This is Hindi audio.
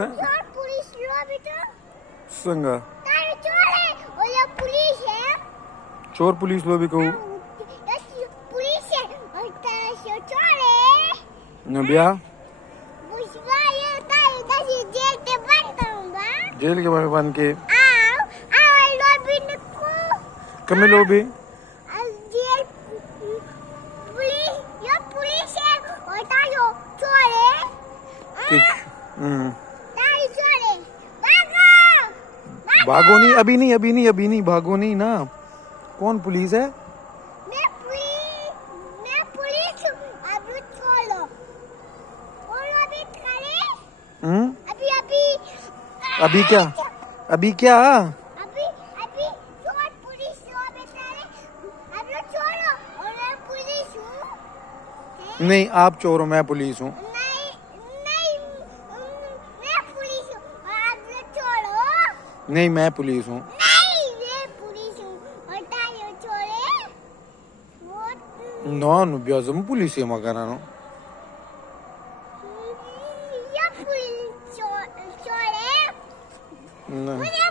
पुलिस लो बेटा संगा तारे चोर है और ये पुलिस है चोर पुलिस लो भी कहू ये पुलिस है और तारे चोर है न बिया बुशवा ये तारे दसी जेल के बंद दूंगा जेल के बारे बन के आओ आओ लोबी नको कमे लो भी जेल पुलिस ये पुलिस है और तारे चोर है तारे चोर है भागो भागो नहीं अभी नहीं भागो नहीं ना कौन पुलिस है मैं पुलिस हूँ अभी छोड़ो और अभी करे अभी अभी क्या अभी क्या अभी अभी चोर पुलिस लो बेचारे अभी छोड़ो और मैं पुलिस हूँ नहीं आप चोर हो मैं पुलिस हूँ नहीं नहीं मैं पुलिस हूँ और अभी छोड़ो नहीं मैं पुलिस हूँ नहीं मैं पुलिस हूँ और तायो छोड़े वो नॉन ब्याजम पुलिस है मकाना नो या पुलिस छोड़े नहीं मुझे